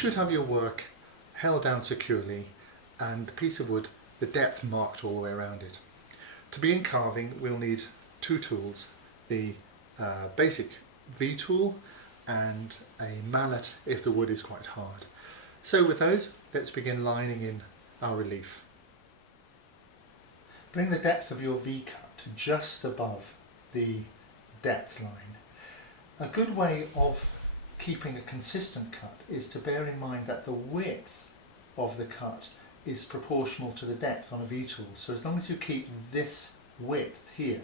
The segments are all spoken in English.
should have your work held down securely and the piece of wood, the depth marked all the way around it. To begin carving, we'll need two tools, the basic V tool and a mallet if the wood is quite hard. So with those, let's begin lining in our relief. Bring the depth of your V cut to just above the depth line. A good way of keeping a consistent cut is to bear in mind that the width of the cut is proportional to the depth on a V tool. So as long as you keep this width here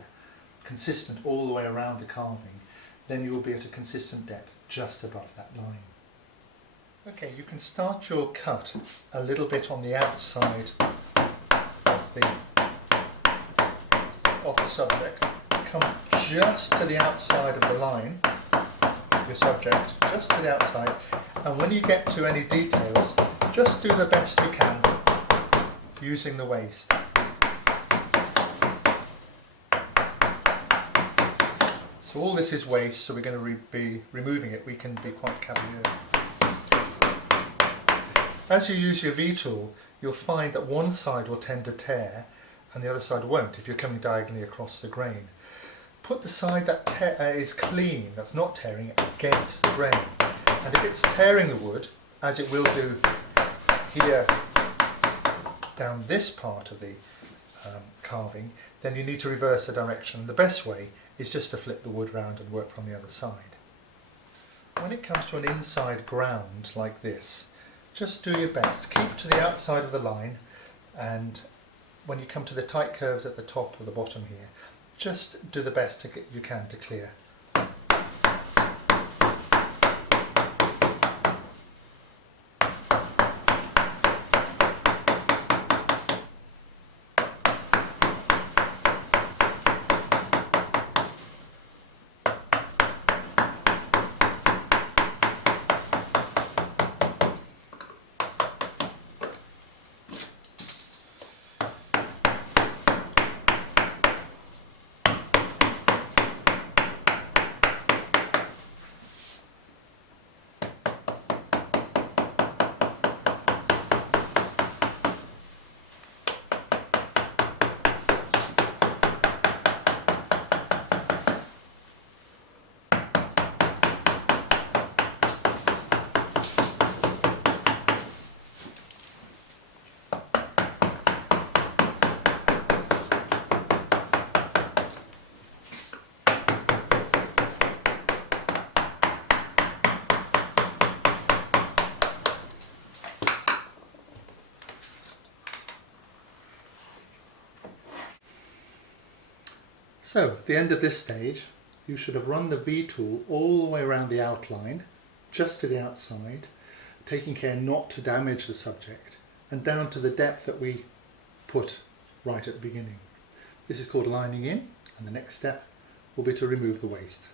consistent all the way around the carving, then you will be at a consistent depth just above that line. Okay, you can start your cut a little bit on the outside of the subject. Come just to the outside of the line of your subject, just to the outside, and when you get to any details, just do the best you can using the waste. So all this is waste, so we're going to be removing it. We can be quite cavalier. As you use your V tool, you'll find that one side will tend to tear and the other side won't if you're coming diagonally across the grain. Put the side that is clean, that's not tearing, against the grain. And if it's tearing the wood, as it will do here down this part of the carving, then you need to reverse the direction. The best way is just to flip the wood round and work from the other side. When it comes to an inside ground like this, just do your best. Keep to the outside of the line, and when you come to the tight curves at the top or the bottom here, just do the best you can to clear. So, at the end of this stage, you should have run the V tool all the way around the outline, just to the outside, taking care not to damage the subject, and down to the depth that we put right at the beginning. This is called lining in, and the next step will be to remove the waste.